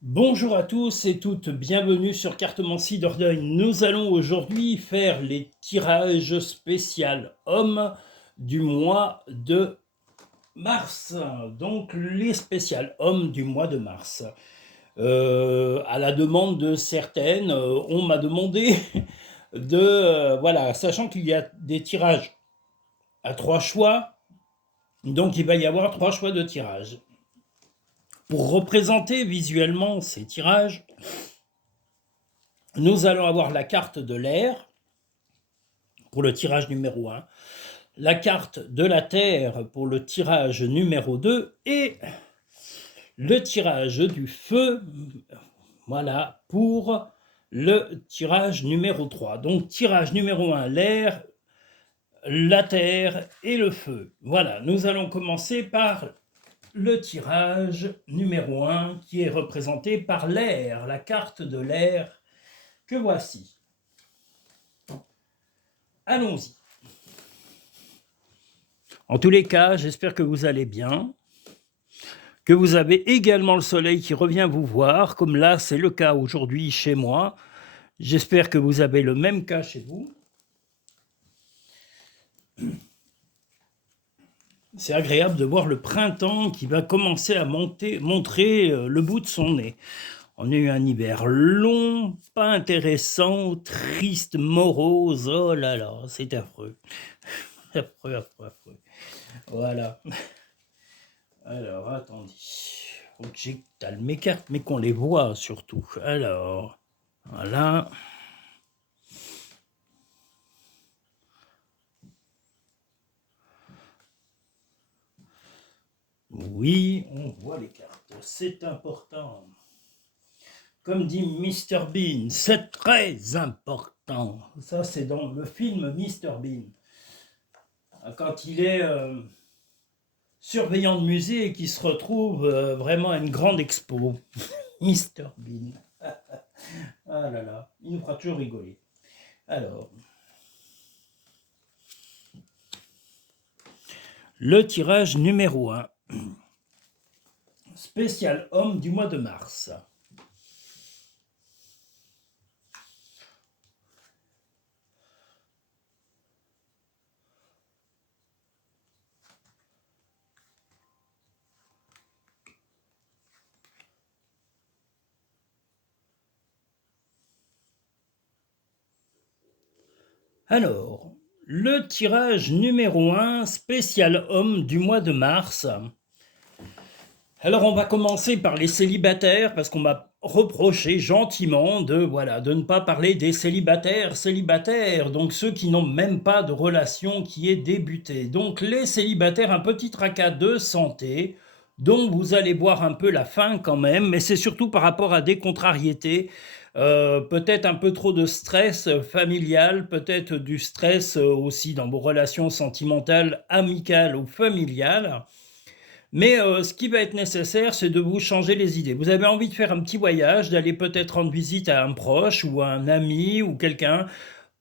Bonjour à tous et toutes, bienvenue sur Cartomancie Dordogne. Nous allons aujourd'hui faire les tirages spécial hommes du mois de mars. Donc les spécial hommes du mois de mars. À la demande de certaines, on m'a demandé voilà, sachant qu'il y a des tirages à 3 choix, donc il va y avoir 3 choix de tirage. Pour représenter visuellement ces tirages, nous allons avoir la carte de l'air pour le tirage numéro 1, la carte de la terre pour le tirage numéro 2 et le tirage du feu, voilà, pour le tirage numéro 3. Donc tirage numéro 1, l'air, la terre et le feu. Voilà, nous allons commencer par le tirage numéro 1 qui est représenté par l'air, la carte de l'air que voici. Allons-y. En tous les cas, j'espère que vous allez bien, que vous avez également le soleil qui revient vous voir, comme là c'est le cas aujourd'hui chez moi. J'espère que vous avez le même cas chez vous. C'est agréable de voir le printemps qui va commencer à montrer le bout de son nez. On a eu un hiver long, pas intéressant, triste, morose, oh là là, c'est affreux. Affreux, affreux, affreux. Voilà. Alors, attendez. Faut que j'étale mes cartes, mais qu'on les voit surtout. Alors, voilà. Oui, on voit les cartes. C'est important. Comme dit Mr Bean, c'est très important. Ça, c'est dans le film Mr Bean. Quand il est surveillant de musée et qu'il se retrouve vraiment à une grande expo. Mr Bean. Ah là là, il nous fera toujours rigoler. Alors, le tirage numéro 1. Spécial homme du mois de mars. Alors, le tirage numéro 1, spécial homme du mois de mars. Alors on va commencer par les célibataires parce qu'on m'a reproché gentiment de ne pas parler des célibataires, donc ceux qui n'ont même pas de relation qui est débutée. Donc les célibataires, un petit tracas de santé dont vous allez voir un peu la fin quand même, mais c'est surtout par rapport à des contrariétés, peut-être un peu trop de stress familial, peut-être du stress aussi dans vos relations sentimentales, amicales ou familiales. Mais ce qui va être nécessaire, c'est de vous changer les idées. Vous avez envie de faire un petit voyage, d'aller peut-être rendre visite à un proche ou à un ami ou quelqu'un,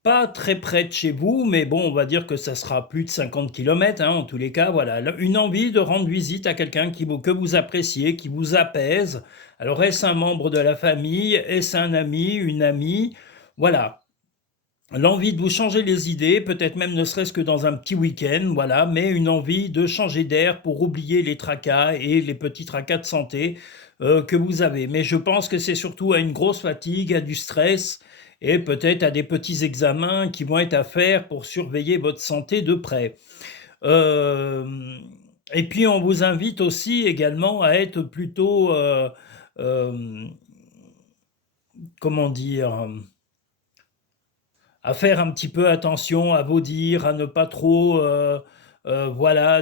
pas très près de chez vous, mais bon, on va dire que ça sera plus de 50 kilomètres, en tous les cas, voilà. Une envie de rendre visite à quelqu'un que vous appréciez, qui vous apaise. Alors, est-ce un membre de la famille? Est-ce un ami, une amie? Voilà. L'envie de vous changer les idées, peut-être même ne serait-ce que dans un petit week-end, voilà, mais une envie de changer d'air pour oublier les tracas et les petits tracas de santé que vous avez. Mais je pense que c'est surtout à une grosse fatigue, à du stress et peut-être à des petits examens qui vont être à faire pour surveiller votre santé de près. Euh, et puis on vous invite aussi également à être plutôt, euh, comment dire, à faire un petit peu attention à vos dires, à ne pas trop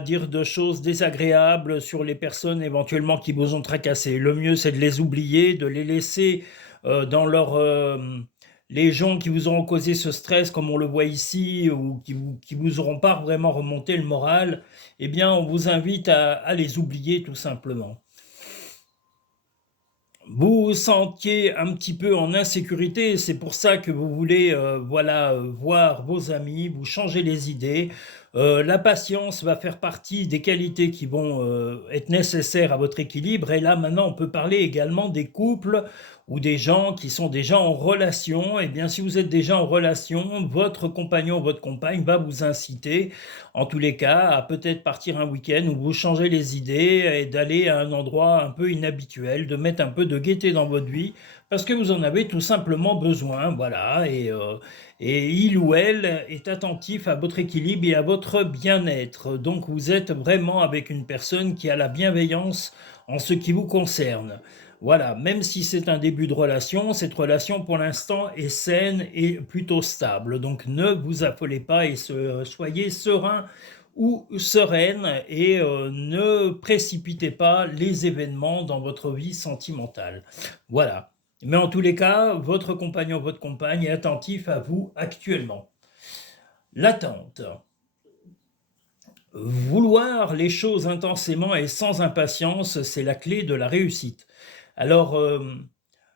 dire de choses désagréables sur les personnes éventuellement qui vous ont tracassé. Le mieux, c'est de les oublier, de les laisser dans leur... les gens qui vous auront causé ce stress, comme on le voit ici, ou qui vous auront pas vraiment remonté le moral, eh bien, on vous invite à les oublier tout simplement. Vous vous sentiez un petit peu en insécurité, c'est pour ça que vous voulez voir vos amis, vous changer les idées, La patience va faire partie des qualités qui vont être nécessaires à votre équilibre. Et là, maintenant, on peut parler également des couples ou des gens qui sont déjà en relation. Eh bien, si vous êtes déjà en relation, votre compagnon, votre compagne va vous inciter, en tous les cas, à peut-être partir un week-end où vous changez les idées et d'aller à un endroit un peu inhabituel, de mettre un peu de gaieté dans votre vie, parce que vous en avez tout simplement besoin, voilà, et il ou elle est attentif à votre équilibre et à votre bien-être. Donc vous êtes vraiment avec une personne qui a la bienveillance en ce qui vous concerne. Voilà, même si c'est un début de relation, cette relation pour l'instant est saine et plutôt stable. Donc ne vous affolez pas et soyez serein ou sereine et ne précipitez pas les événements dans votre vie sentimentale. Voilà. Mais en tous les cas, votre compagnon, votre compagne est attentif à vous actuellement. L'attente. Vouloir les choses intensément et sans impatience, c'est la clé de la réussite. Alors,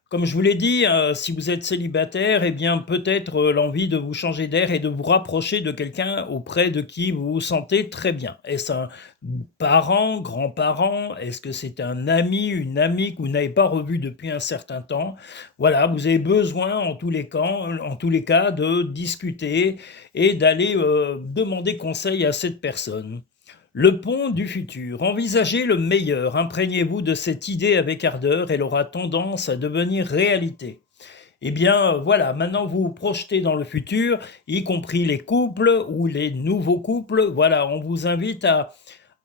comme je vous l'ai dit, si vous êtes célibataire, eh bien peut-être l'envie de vous changer d'air et de vous rapprocher de quelqu'un auprès de qui vous vous sentez très bien. Est-ce un parent, grand-parent? Est-ce que c'est un ami, une amie que vous n'avez pas revu depuis un certain temps? Voilà, vous avez besoin en tous les cas de discuter et d'aller demander conseil à cette personne. Le pont du futur. Envisagez le meilleur, imprégnez-vous de cette idée avec ardeur, elle aura tendance à devenir réalité. Eh bien, voilà, maintenant vous vous projetez dans le futur, y compris les couples ou les nouveaux couples. Voilà, on vous invite à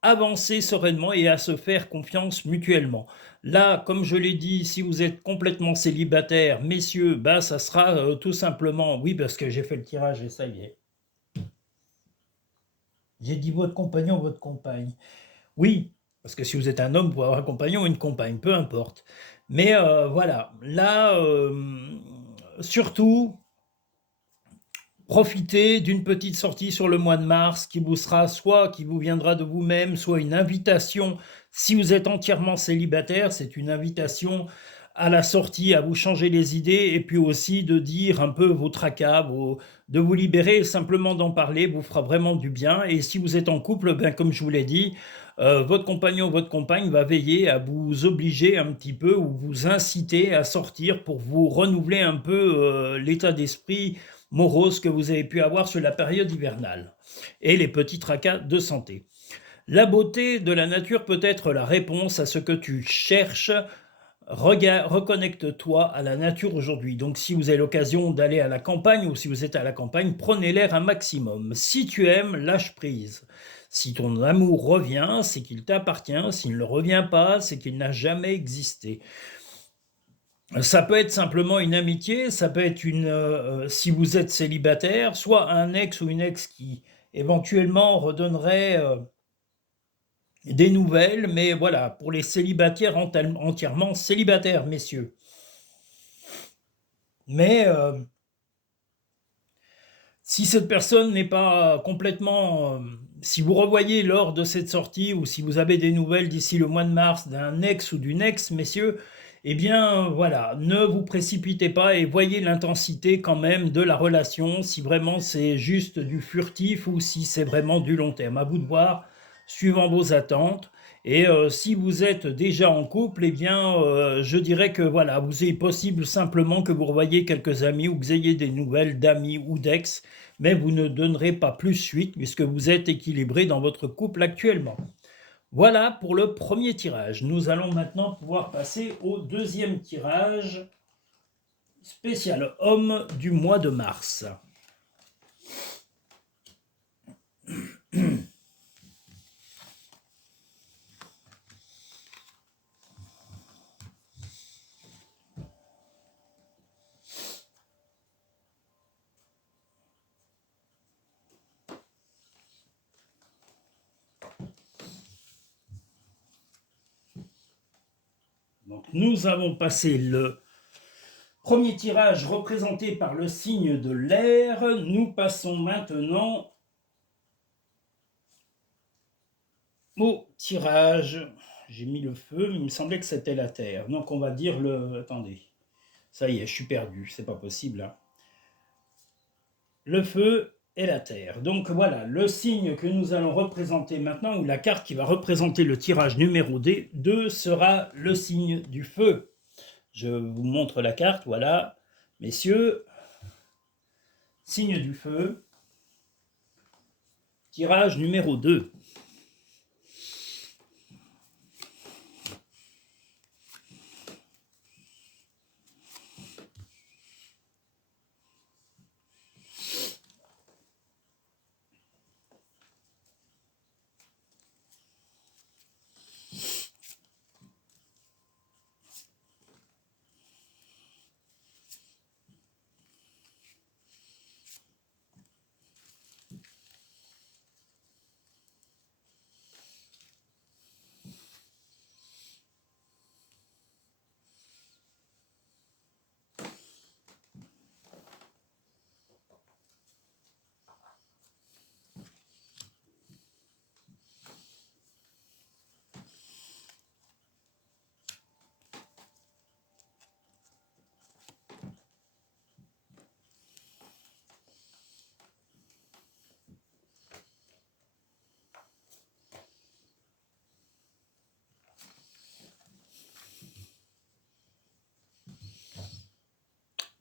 avancer sereinement et à se faire confiance mutuellement. Là, comme je l'ai dit, si vous êtes complètement célibataire, messieurs, bah ça sera tout simplement, oui, parce que j'ai fait le tirage et ça y est. J'ai dit votre compagnon, votre compagne. Oui, parce que si vous êtes un homme, vous pouvez avoir un compagnon ou une compagne, peu importe. Mais voilà, là, surtout, profitez d'une petite sortie sur le mois de mars qui vous sera soit qui vous viendra de vous-même, soit une invitation. Si vous êtes entièrement célibataire, c'est une invitation à la sortie, à vous changer les idées et puis aussi de dire un peu vos tracas, de vous libérer, simplement d'en parler vous fera vraiment du bien. Et si vous êtes en couple, ben, comme je vous l'ai dit, votre compagnon, votre compagne va veiller à vous obliger un petit peu ou vous inciter à sortir pour vous renouveler un peu l'état d'esprit morose que vous avez pu avoir sur la période hivernale et les petits tracas de santé. La beauté de la nature peut être la réponse à ce que tu cherches. Reconnecte-toi à la nature aujourd'hui. Donc si vous avez l'occasion d'aller à la campagne ou si vous êtes à la campagne, prenez l'air un maximum. Si tu aimes, lâche prise. Si ton amour revient, c'est qu'il t'appartient. S'il ne revient pas, c'est qu'il n'a jamais existé. Ça peut être simplement une amitié, ça peut être si vous êtes célibataire, soit un ex ou une ex qui éventuellement redonnerait des nouvelles, mais voilà, pour les célibataires entièrement célibataires, messieurs. Mais si cette personne n'est pas complètement... si vous revoyez lors de cette sortie ou si vous avez des nouvelles d'ici le mois de mars d'un ex ou d'une ex, messieurs, eh bien voilà, ne vous précipitez pas et voyez l'intensité quand même de la relation, si vraiment c'est juste du furtif ou si c'est vraiment du long terme. À vous de voir, suivant vos attentes. Et si vous êtes déjà en couple, eh bien, je dirais que voilà, vous est possible simplement que vous revoyiez quelques amis ou que vous ayez des nouvelles d'amis ou d'ex, mais vous ne donnerez pas plus suite puisque vous êtes équilibré dans votre couple actuellement. Voilà pour le premier tirage. Nous allons maintenant pouvoir passer au deuxième tirage spécial homme du mois de mars. Donc, nous avons passé le premier tirage représenté par le signe de l'air. Nous passons maintenant au tirage. J'ai mis le feu, mais il me semblait que c'était la terre. Donc on va dire le... Attendez. Ça y est, je suis perdu, c'est pas possible. Hein. Le feu et la terre. Donc voilà, le signe que nous allons représenter maintenant, ou la carte qui va représenter le tirage numéro 2 sera le signe du feu. Je vous montre la carte, voilà. Messieurs, signe du feu, tirage numéro 2.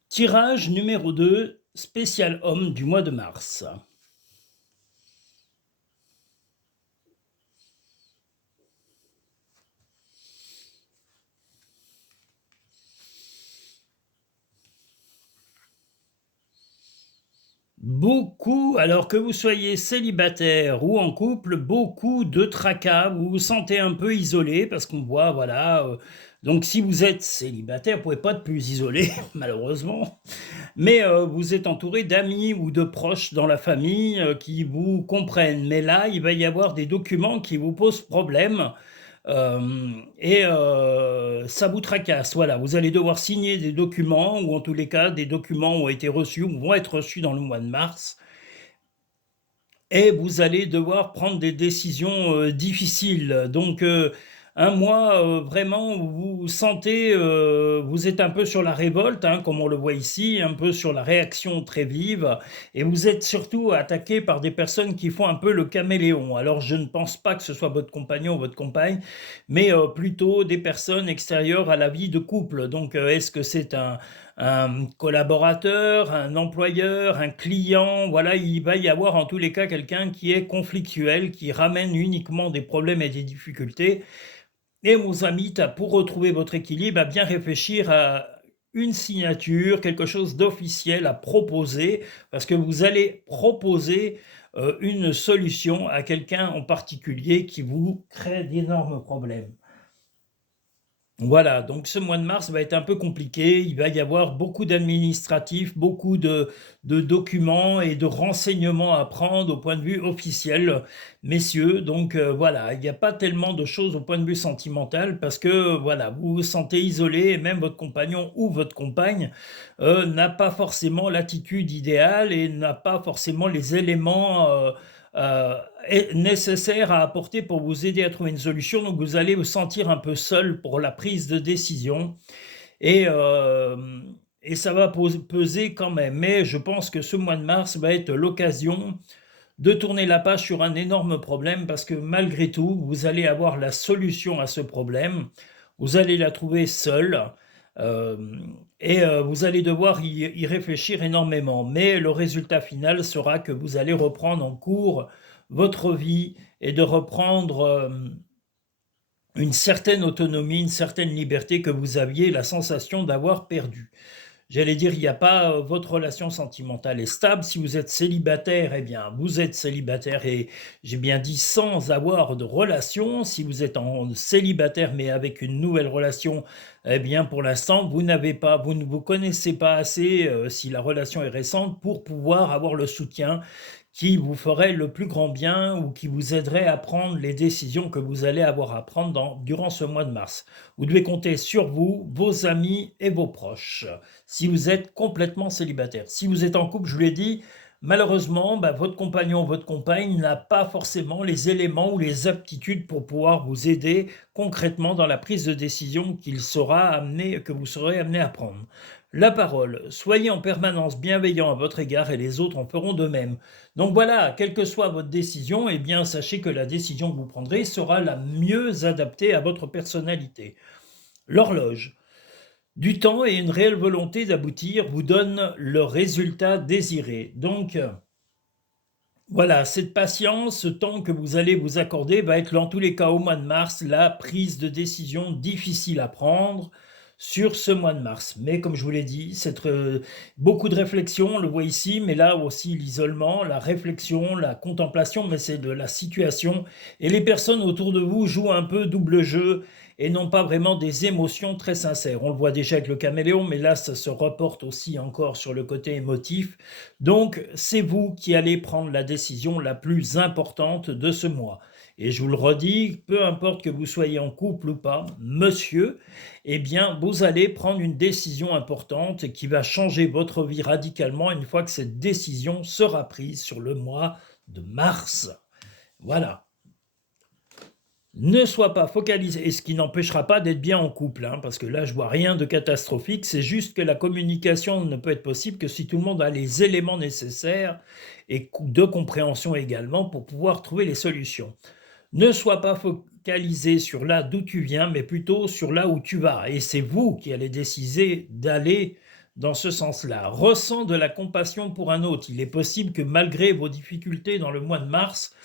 Tirage numéro 2, spécial homme du mois de mars. Beaucoup, alors que vous soyez célibataire ou en couple, beaucoup de tracas, vous vous sentez un peu isolé parce qu'on voit, voilà. Donc si vous êtes célibataire, vous ne pouvez pas être plus isolé, malheureusement. Mais vous êtes entouré d'amis ou de proches dans la famille qui vous comprennent. Mais là, il va y avoir des documents qui vous posent problème. Et ça vous tracasse, voilà. Vous allez devoir signer des documents, ou en tous les cas, des documents ont été reçus ou vont être reçus dans le mois de mars. Et vous allez devoir prendre des décisions difficiles. Donc, un mois vraiment où vous vous sentez, vous êtes un peu sur la révolte, hein, comme on le voit ici, un peu sur la réaction très vive, et vous êtes surtout attaqué par des personnes qui font un peu le caméléon. Alors, je ne pense pas que ce soit votre compagnon ou votre compagne, mais plutôt des personnes extérieures à la vie de couple. Donc, est-ce que c'est un collaborateur, un employeur, un client, voilà, il va y avoir en tous les cas quelqu'un qui est conflictuel, qui ramène uniquement des problèmes et des difficultés, et on vous invite à, pour retrouver votre équilibre, à bien réfléchir à une signature, quelque chose d'officiel à proposer, parce que vous allez proposer une solution à quelqu'un en particulier qui vous crée d'énormes problèmes. Voilà, donc ce mois de mars va être un peu compliqué. Il va y avoir beaucoup d'administratifs, beaucoup de documents et de renseignements à prendre au point de vue officiel, messieurs. Donc voilà, il n'y a pas tellement de choses au point de vue sentimental parce que voilà, vous vous sentez isolé et même votre compagnon ou votre compagne n'a pas forcément l'attitude idéale et n'a pas forcément les éléments euh, nécessaires à apporter pour vous aider à trouver une solution. Donc vous allez vous sentir un peu seul pour la prise de décision et, euh, et ça va peser quand même. Mais je pense que ce mois de mars va être l'occasion de tourner la page sur un énorme problème parce que malgré tout, vous allez avoir la solution à ce problème. Vous allez la trouver seul. euh, vous allez devoir y réfléchir énormément. Mais le résultat final sera que vous allez reprendre en cours votre vie et de reprendre une certaine autonomie, une certaine liberté que vous aviez la sensation d'avoir perdue. J'allais dire, il n'y a pas votre relation sentimentale est stable. Si vous êtes célibataire, eh bien, vous êtes célibataire et j'ai bien dit sans avoir de relation. Si vous êtes en célibataire mais avec une nouvelle relation, eh bien, pour l'instant, vous ne vous connaissez pas assez si la relation est récente pour pouvoir avoir le soutien qui vous ferait le plus grand bien ou qui vous aiderait à prendre les décisions que vous allez avoir à prendre durant ce mois de mars. Vous devez compter sur vous, vos amis et vos proches si vous êtes complètement célibataire. Si vous êtes en couple, je vous l'ai dit, malheureusement, bah, votre compagnon ou votre compagne n'a pas forcément les éléments ou les aptitudes pour pouvoir vous aider concrètement dans la prise de décision que vous serez amené à prendre. La parole, soyez en permanence bienveillant à votre égard et les autres en feront de même. Donc voilà, quelle que soit votre décision, eh bien sachez que la décision que vous prendrez sera la mieux adaptée à votre personnalité. L'horloge, du temps et une réelle volonté d'aboutir vous donnent le résultat désiré. Donc, voilà, cette patience, ce temps que vous allez vous accorder va être dans tous les cas au mois de mars la prise de décision difficile à prendre sur ce mois de mars. Mais comme je vous l'ai dit, beaucoup de réflexion, on le voit ici, mais là aussi l'isolement, la réflexion, la contemplation, mais c'est de la situation. Et les personnes autour de vous jouent un peu double jeu et n'ont pas vraiment des émotions très sincères. On le voit déjà avec le caméléon, mais là ça se reporte aussi encore sur le côté émotif. Donc, c'est vous qui allez prendre la décision la plus importante de ce mois. Et je vous le redis, peu importe que vous soyez en couple ou pas, monsieur, eh bien, vous allez prendre une décision importante qui va changer votre vie radicalement une fois que cette décision sera prise sur le mois de mars. Voilà. Ne sois pas focalisé, et ce qui n'empêchera pas d'être bien en couple, hein, parce que là, je vois rien de catastrophique, c'est juste que la communication ne peut être possible que si tout le monde a les éléments nécessaires et de compréhension également pour pouvoir trouver les solutions. Ne sois pas focalisé sur là d'où tu viens, mais plutôt sur là où tu vas, et c'est vous qui allez décider d'aller dans ce sens-là. Ressens de la compassion pour un autre. Il est possible que malgré vos difficultés dans le mois de mars,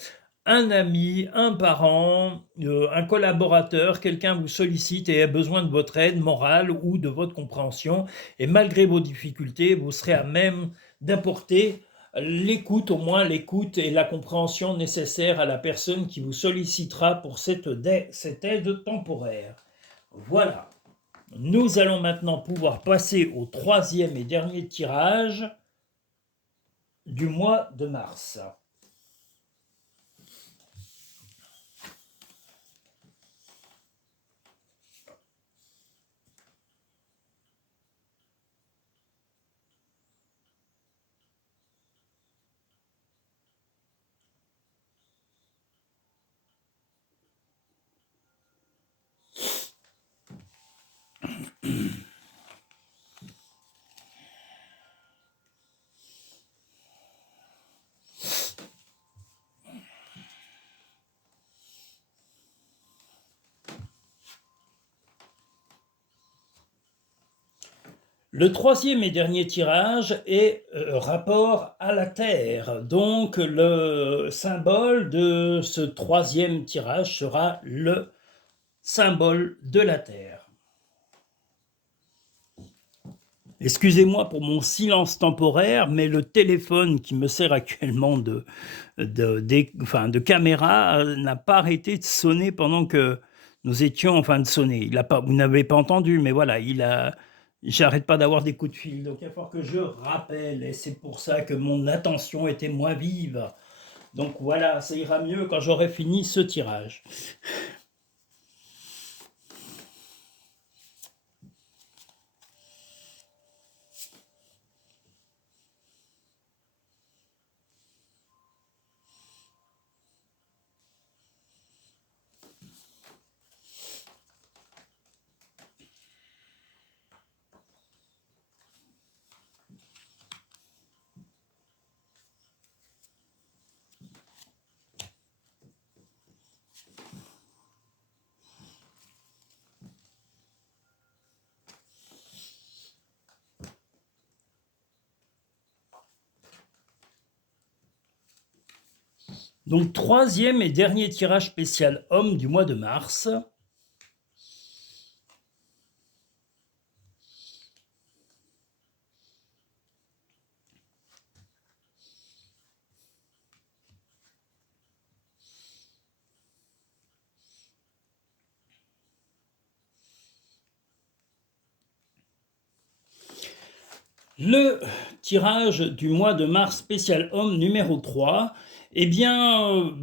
un ami, un parent, un collaborateur, quelqu'un vous sollicite et a besoin de votre aide morale ou de votre compréhension, et malgré vos difficultés, vous serez à même d'apporter l'écoute, au moins l'écoute et la compréhension nécessaires à la personne qui vous sollicitera pour cette aide temporaire. Voilà. Nous allons maintenant pouvoir passer au troisième et dernier tirage du mois de mars. Le troisième et dernier tirage est rapport à la Terre. Donc le symbole de ce troisième tirage sera le symbole de la Terre. Excusez-moi pour mon silence temporaire, mais le téléphone qui me sert actuellement de caméra n'a pas arrêté de sonner pendant que nous étions en train de sonner. Vous n'avez pas entendu, mais voilà, j'arrête pas d'avoir des coups de fil. Donc il va falloir que je rappelle, et c'est pour ça que mon attention était moins vive. Donc voilà, ça ira mieux quand j'aurai fini ce tirage. Donc troisième et dernier tirage spécial homme du mois de mars. Le tirage du mois de mars spécial homme numéro 3, eh bien,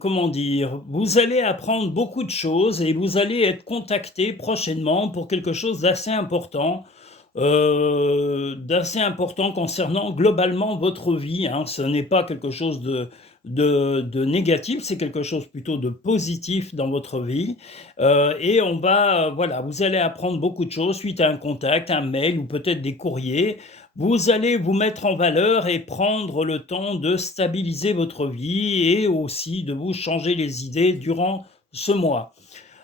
comment dire, vous allez apprendre beaucoup de choses et vous allez être contacté prochainement pour quelque chose d'assez important. d'assez important concernant globalement votre vie, hein. Ce n'est pas quelque chose de négatif, c'est quelque chose plutôt de positif dans votre vie. Et on va, voilà, vous allez apprendre beaucoup de choses suite à un contact, un mail ou peut-être des courriers. Vous allez vous mettre en valeur et prendre le temps de stabiliser votre vie et aussi de vous changer les idées durant ce mois.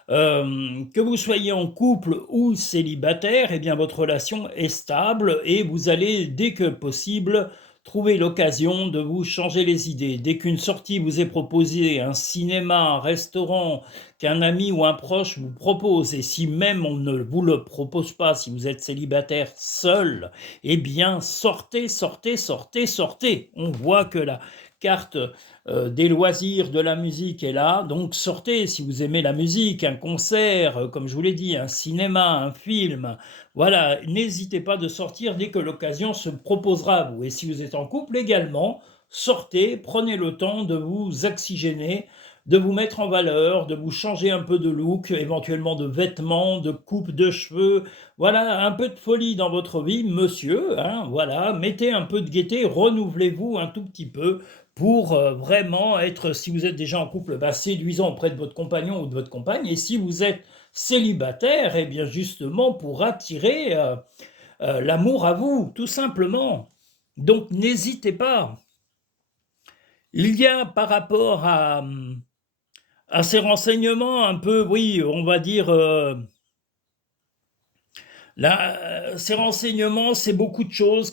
Que vous soyez en couple ou célibataire, eh bien votre relation est stable et vous allez, dès que possible, trouver l'occasion de vous changer les idées. Dès qu'une sortie vous est proposée, un cinéma, un restaurant, qu'un ami ou un proche vous propose, et si même on ne vous le propose pas, si vous êtes célibataire seul, eh bien sortez, sortez, sortez, sortez. On voit que la carte des loisirs, de la musique est là, donc sortez si vous aimez la musique, un concert, comme je vous l'ai dit, un cinéma, un film, voilà, n'hésitez pas de sortir dès que l'occasion se proposera à vous. Et si vous êtes en couple également, sortez, prenez le temps de vous oxygéner, de vous mettre en valeur, de vous changer un peu de look, éventuellement de vêtements, de coupe de cheveux, voilà, un peu de folie dans votre vie, monsieur, hein, voilà, mettez un peu de gaieté, renouvelez-vous un tout petit peu, pour vraiment être, si vous êtes déjà en couple, bah, séduisant auprès de votre compagnon ou de votre compagne, et si vous êtes célibataire, eh bien justement pour attirer l'amour à vous, tout simplement. Donc n'hésitez pas. Il y a par rapport à ces renseignements un peu, oui, on va dire, là, ces renseignements, c'est beaucoup de choses.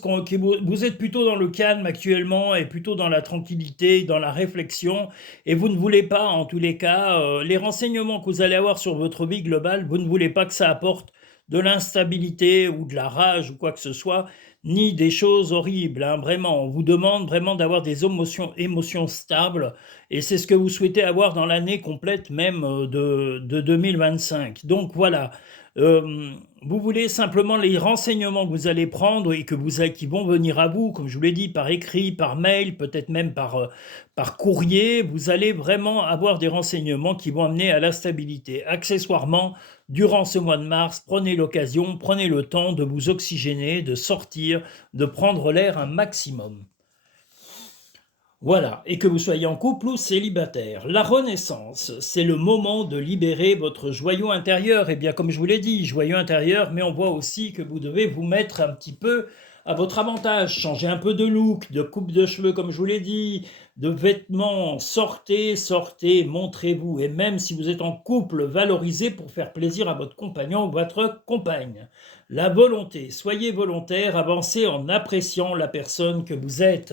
Vous êtes plutôt dans le calme actuellement et plutôt dans la tranquillité, dans la réflexion, et vous ne voulez pas, en tous les cas, les renseignements que vous allez avoir sur votre vie globale, vous ne voulez pas que ça apporte de l'instabilité ou de la rage ou quoi que ce soit, ni des choses horribles, hein, vraiment. On vous demande vraiment d'avoir des émotions stables, et c'est ce que vous souhaitez avoir dans l'année complète même de 2025. Donc voilà. Euh, Vous voulez simplement les renseignements que vous allez prendre et qui vont venir à vous, comme je vous l'ai dit, par écrit, par mail, peut-être même par courrier. Vous allez vraiment avoir des renseignements qui vont amener à la stabilité. Accessoirement, durant ce mois de mars, prenez l'occasion, prenez le temps de vous oxygéner, de sortir, de prendre l'air un maximum. Voilà, et que vous soyez en couple ou célibataire. La renaissance, c'est le moment de libérer votre joyau intérieur. Et bien, comme je vous l'ai dit, joyau intérieur, mais on voit aussi que vous devez vous mettre un petit peu à votre avantage, changer un peu de look, de coupe de cheveux, comme je vous l'ai dit, de vêtements. Sortez, sortez, montrez-vous. Et même si vous êtes en couple, valorisez pour faire plaisir à votre compagnon ou votre compagne. La volonté, soyez volontaire, avancez en appréciant la personne que vous êtes.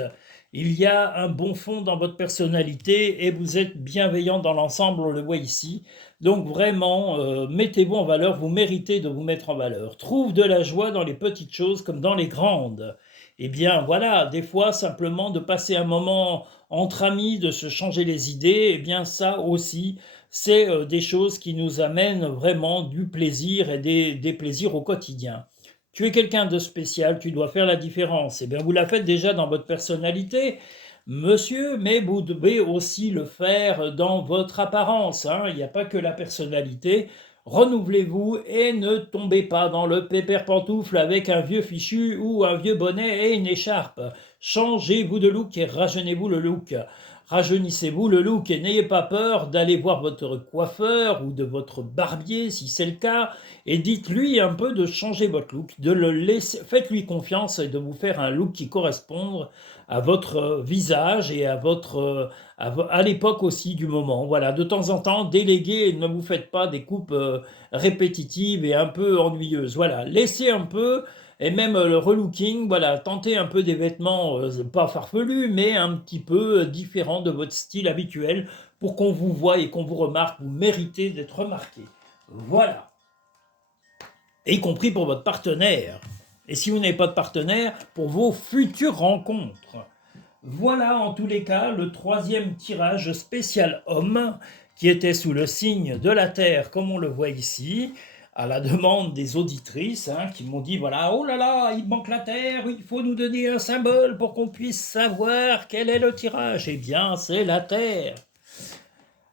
Il y a un bon fond dans votre personnalité et vous êtes bienveillant dans l'ensemble, on le voit ici. Donc vraiment, mettez-vous en valeur, vous méritez de vous mettre en valeur. Trouve de la joie dans les petites choses comme dans les grandes. Eh bien voilà, des fois simplement de passer un moment entre amis, de se changer les idées, eh bien ça aussi, c'est des choses qui nous amènent vraiment du plaisir et des plaisirs au quotidien. Tu es quelqu'un de spécial, tu dois faire la différence. Eh bien, vous la faites déjà dans votre personnalité, monsieur, mais vous devez aussi le faire dans votre apparence, hein. Il n'y a pas que la personnalité. Renouvelez-vous et ne tombez pas dans le pépère pantoufle avec un vieux fichu ou un vieux bonnet et une écharpe. Changez-vous de look et rajeunissez-vous le look. Rajeunissez-vous le look et n'ayez pas peur d'aller voir votre coiffeur ou de votre barbier si c'est le cas, et dites-lui un peu de changer votre look, de le laisser, faites-lui confiance et de vous faire un look qui corresponde à votre visage et à l'époque aussi du moment. Voilà, de temps en temps, déléguez, ne vous faites pas des coupes répétitives et un peu ennuyeuses. Voilà, laissez un peu, et même le relooking, voilà, tentez un peu des vêtements pas farfelus, mais un petit peu différents de votre style habituel pour qu'on vous voie et qu'on vous remarque. Vous méritez d'être remarqué. Voilà, y compris pour votre partenaire. Et si vous n'avez pas de partenaire, pour vos futures rencontres. Voilà en tous les cas le troisième tirage spécial homme qui était sous le signe de la Terre, comme on le voit ici, à la demande des auditrices, hein, qui m'ont dit, voilà, oh là là, il manque la Terre, il faut nous donner un symbole pour qu'on puisse savoir quel est le tirage. Eh bien, c'est la Terre.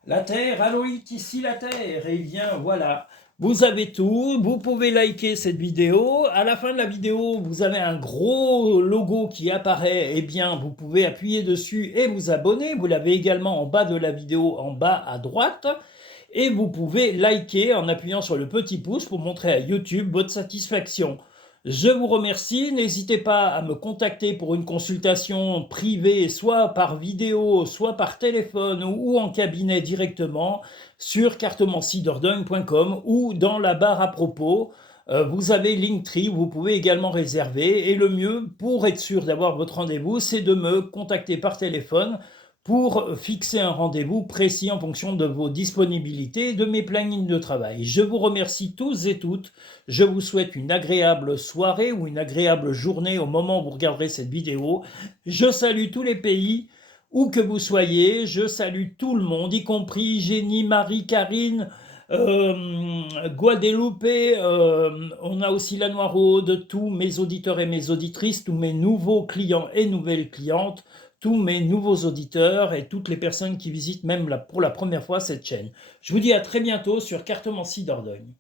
La Terre, allô, ici la Terre. Eh bien, voilà. Vous avez tout, vous pouvez liker cette vidéo. À la fin de la vidéo, vous avez un gros logo qui apparaît. Eh bien, vous pouvez appuyer dessus et vous abonner. Vous l'avez également en bas de la vidéo, en bas à droite. Et vous pouvez liker en appuyant sur le petit pouce pour montrer à YouTube votre satisfaction. Je vous remercie. N'hésitez pas à me contacter pour une consultation privée, soit par vidéo, soit par téléphone ou en cabinet directement sur cartemency-dordogne.com ou dans la barre à propos. Vous avez Linktree, vous pouvez également réserver. Et le mieux, pour être sûr d'avoir votre rendez-vous, c'est de me contacter par téléphone pour fixer un rendez-vous précis en fonction de vos disponibilités et de mes plannings de travail. Je vous remercie tous et toutes. Je vous souhaite une agréable soirée ou une agréable journée au moment où vous regarderez cette vidéo. Je salue tous les pays, où que vous soyez. Je salue tout le monde, y compris Jenny, Marie, Karine, Guadeloupe, on a aussi la Noiraude, tous mes auditeurs et mes auditrices, tous mes nouveaux clients et nouvelles clientes, tous mes nouveaux auditeurs et toutes les personnes qui visitent même pour la première fois cette chaîne. Je vous dis à très bientôt sur Cartomancie Dordogne.